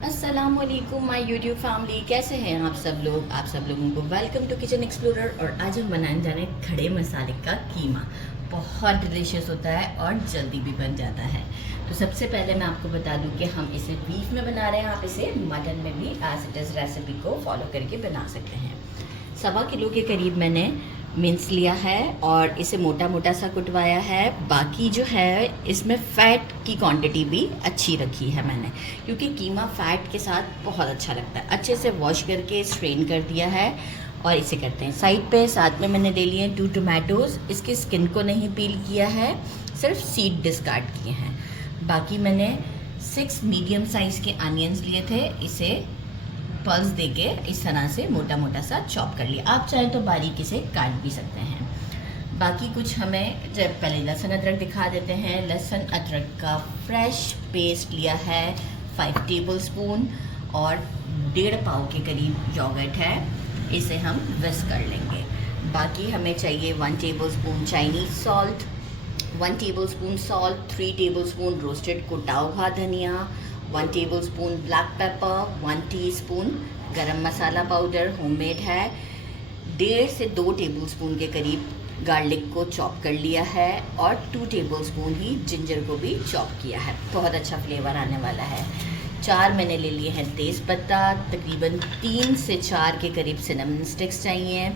अस्सलामुअलैकुम my YouTube family, कैसे हैं आप सब लोग। आप सब लोगों को वेलकम टू किचन एक्सप्लोरर। और आज हम बनाने जा रहे हैं खड़े मसाले का कीमा। बहुत डिलीशियस होता है और जल्दी भी बन जाता है। तो सबसे पहले मैं आपको बता दूं कि हम इसे बीफ में बना रहे हैं। आप इसे मटन में भी एज इट इज़ रेसिपी को फॉलो करके बना सकते हैं। 1.25 किलो के करीब मैंने मिन्स लिया है और इसे मोटा मोटा सा कुटवाया है। बाकी जो है इसमें फ़ैट की क्वांटिटी भी अच्छी रखी है मैंने, क्योंकि कीमा फ़ैट के साथ बहुत अच्छा लगता है। अच्छे से वॉश करके स्ट्रेन कर दिया है और इसे करते हैं साइड पे। साथ में मैंने ले लिए 2 टोमेटोज़। इसकी स्किन को नहीं पील किया है, सिर्फ सीड डिस्कार्ड किए हैं। बाकी मैंने 6 मीडियम साइज़ के अनियंस लिए थे। इसे पल्स देके इस तरह से मोटा मोटा सा चॉप कर लिया। आप चाहे तो बारीकी से काट भी सकते हैं। बाकी कुछ हमें जब पहले लहसुन अदरक दिखा देते हैं। लहसुन अदरक का फ्रेश पेस्ट लिया है 5 टेबलस्पून और 1.5 पाव के करीब योगर्ट है। इसे हम विस्क कर लेंगे। बाकी हमें चाहिए 1 tablespoon Chinese salt, 1 tablespoon salt, 3 tablespoon roasted कुटा हुआ धनिया, 1 टेबलस्पून ब्लैक पेपर, 1 टीस्पून गरम मसाला पाउडर होममेड है, 1.5 से 2 टेबलस्पून के करीब गार्लिक को चॉप कर लिया है और 2 टेबलस्पून ही जिंजर को भी चॉप किया है। बहुत अच्छा फ्लेवर आने वाला है। 4 मैंने ले लिए हैं तेज़पत्ता, तकरीबन 3 से 4 के करीब सिनेमन स्टिक्स चाहिए,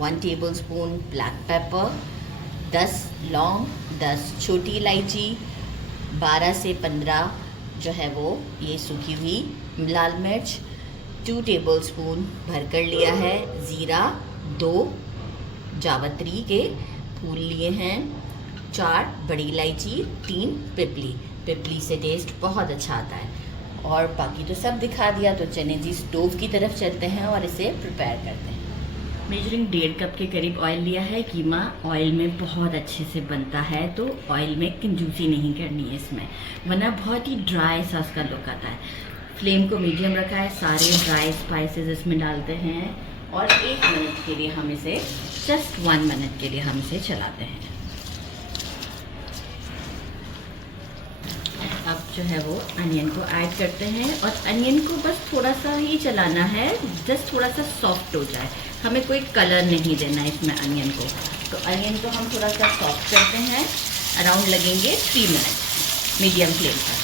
1 टेबलस्पून ब्लैक पेपर, 10 लौंग, 10 छोटी इलायची, 12 से 15 जो है वो ये सूखी हुई लाल मिर्च, 2 टेबलस्पून भरकर लिया है ज़ीरा, 2 जावित्री के फूल लिए हैं, 4 बड़ी इलायची, 3 पिपली से टेस्ट बहुत अच्छा आता है। और बाकी तो सब दिखा दिया। तो चने जी स्टोव की तरफ चलते हैं और इसे प्रिपेयर करते हैं। मेजरिंग 1.5 कप के करीब ऑयल लिया है। कीमा ऑयल में बहुत अच्छे से बनता है, तो ऑयल में कंजूसी नहीं करनी है इसमें, वरना बहुत ही ड्राई सा उसका लुक आता है। फ्लेम को मीडियम रखा है। सारे ड्राई स्पाइसेस इसमें डालते हैं और 1 मिनट के लिए हम इसे जस्ट 1 मिनट के लिए हम इसे चलाते हैं। अब जो है वो अनियन को ऐड करते हैं और अनियन को बस थोड़ा सा ही चलाना है, जस्ट थोड़ा सा सॉफ्ट हो जाए। हमें कोई कलर नहीं देना है इसमें अनियन को। तो अनियन को हम थोड़ा सा सॉफ्ट करते हैं। अराउंड लगेंगे 3 मिनट मीडियम फ्लेम पर।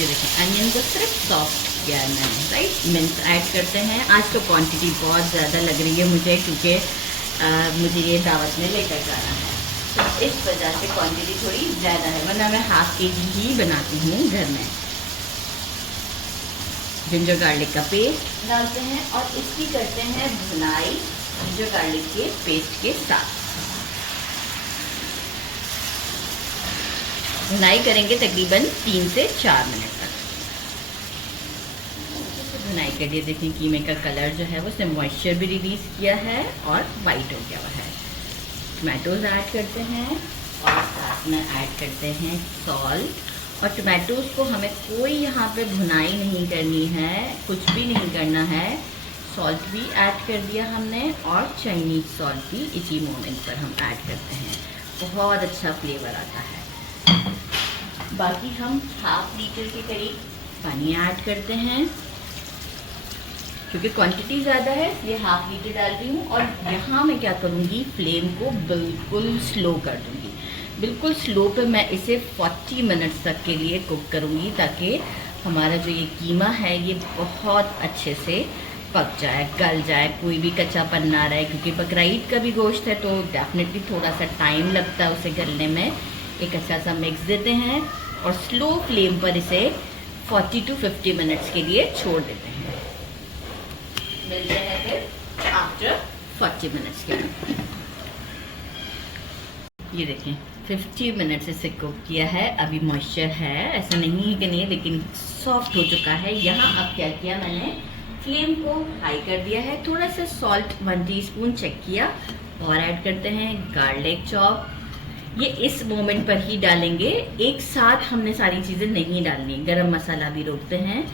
ये देखिए अनियन को सिर्फ सॉफ्ट किया है मैंने, राइट। मिन्स ऐड करते हैं। आज तो क्वांटिटी बहुत ज़्यादा लग रही है मुझे, क्योंकि मुझे ये दावत में लेकर जाना है, तो इस वजह से क्वांटिटी थोड़ी ज़्यादा है, वरना मैं ½ kg ही बनाती हूँ घर में। जिंजर गार्लिक का पेस्ट डालते हैं और इसकी करते हैं भुनाई जिंजर गार्लिक के पेस्ट के साथ। भुनाई करेंगे तकरीबन 3 से 4 मिनट तक। भुनाई के लिए देखें कीमे का कलर जो है वो उसने मॉइस्चर भी रिलीज़ किया है और वाइट हो गया हुआ है। टमाटोज़ ऐड करते हैं और साथ में ऐड करते हैं सॉल्ट। और टमाटोज़ को हमें कोई यहाँ पे भुनाई नहीं करनी है, कुछ भी नहीं करना है। सॉल्ट भी ऐड कर दिया हमने और चाइनीज़ सॉल्ट भी इसी मोमेंट पर हम ऐड करते हैं। बहुत अच्छा फ्लेवर आता है। बाकी हम ½ लीटर के करीब पानी ऐड करते हैं, क्योंकि क्वांटिटी ज़्यादा है ये ½ लीटर डाल रही हूँ। और यहाँ मैं क्या करूँगी, फ्लेम को बिल्कुल स्लो कर दूँगी। बिल्कुल स्लो पे मैं इसे 40 मिनट्स तक के लिए कुक करूँगी, ताकि हमारा जो ये कीमा है ये बहुत अच्छे से पक जाए, गल जाए, कोई भी कच्चापन ना रहे। क्योंकि बकरीद का भी गोश्त है तो डेफिनेटली थोड़ा सा टाइम लगता है उसे गलने में। एक अच्छा सा मिक्स देते हैं और स्लो फ्लेम पर इसे 40 to 50 मिनट्स के लिए छोड़ देते हैं। मिलते हैं फिर आफ्टर 40 मिनट्स के लिए। ये देखें 50 मिनट्स इसे कुक किया है। अभी मॉइस्चर है, ऐसा नहीं है कि नहीं, लेकिन सॉफ्ट हो चुका है। यहाँ अब क्या किया मैंने, फ्लेम को हाई कर दिया है। थोड़ा सा सॉल्ट 1 टीस्पून चेक किया और ऐड करते हैं गार्लिक चॉप। ये इस मोमेंट पर ही डालेंगे, एक साथ हमने सारी चीज़ें नहीं डालनी। गरम मसाला भी रोकते हैं,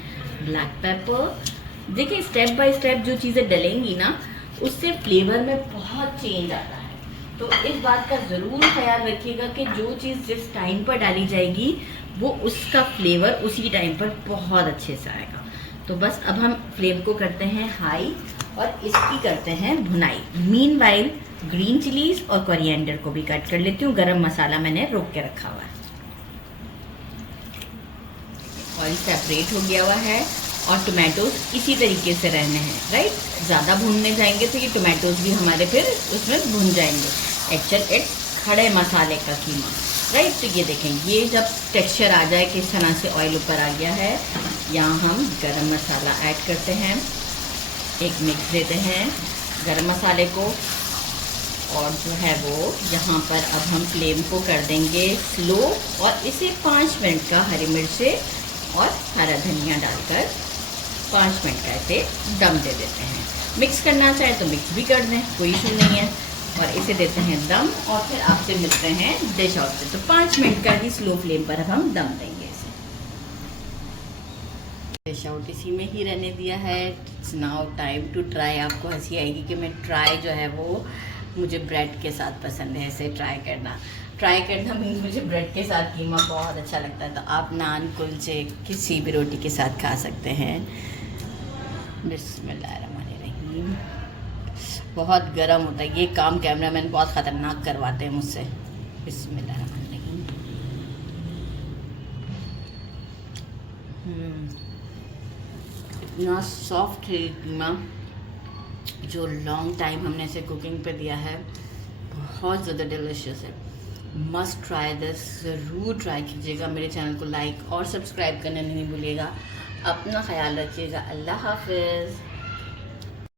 ब्लैक पेपर। देखिए स्टेप बाय स्टेप जो चीज़ें डलेंगी ना, उससे फ्लेवर में बहुत चेंज आता है। तो इस बात का ज़रूर ख्याल रखिएगा कि जो चीज़ जिस टाइम पर डाली जाएगी वो उसका फ्लेवर उसी टाइम पर बहुत अच्छे से आएगा। तो बस अब हम फ्लेम को करते हैं हाई और इसकी करते हैं भुनाई। मीनवाइल ग्रीन चिलीज और कोरिएंडर को भी कट कर लेती हूँ। गरम मसाला मैंने रोक के रखा हुआ है। ऑयल सेपरेट हो गया हुआ है और टोमेटोज इसी तरीके से रहने हैं, राइट। ज़्यादा भूनने जाएंगे तो ये टोमेटोज भी हमारे फिर उसमें भुन जाएंगे। एक्चुअल इट्स खड़े मसाले का कीमा, राइट। तो ये देखें, ये जब टेक्सचर आ जाए किस तरह से ऑयल ऊपर आ गया है, यहाँ हम गरम मसाला ऐड करते हैं। एक मिक्स देते हैं गरम मसाले को और जो है वो यहाँ पर अब हम फ्लेम को कर देंगे स्लो और इसे 5 मिनट का हरी मिर्चे और हरा धनिया डालकर 5 मिनट का इसे दम दे देते हैं। मिक्स करना चाहे तो मिक्स भी कर दें, कोई इशू नहीं है। और इसे देते हैं दम और फिर आपसे मिलते हैं डिश आउट से। तो 5 मिनट का ही स्लो फ्लेम पर हम दम देंगे इसे। डिश आउट इसी में ही रहने दिया है। It's now time to try. आपको हंसी आएगी कि मैं ट्राई जो है वो मुझे ब्रेड के साथ पसंद है, ऐसे ट्राई करना मीन्स मुझे ब्रेड के साथ कीमा बहुत अच्छा लगता है। तो आप नान कुलचे किसी भी रोटी के साथ खा सकते हैं। बिस्मिल्लाहिर्रहमानिर्रहीम। बहुत गर्म होता है ये काम, कैमरामैन बहुत ख़तरनाक करवाते हैं मुझसे। बिस्मिल्लाहिर्रहमानिर्रहीम। इतना सॉफ्ट है कीमा, जो लॉन्ग टाइम हमने इसे कुकिंग पे दिया है, बहुत ज़्यादा डिलीशियस है। मस्ट ट्राई दिस, ज़रूर ट्राई कीजिएगा। मेरे चैनल को लाइक और सब्सक्राइब करना नहीं भूलिएगा। अपना ख्याल रखिएगा। अल्लाह हाफिज़।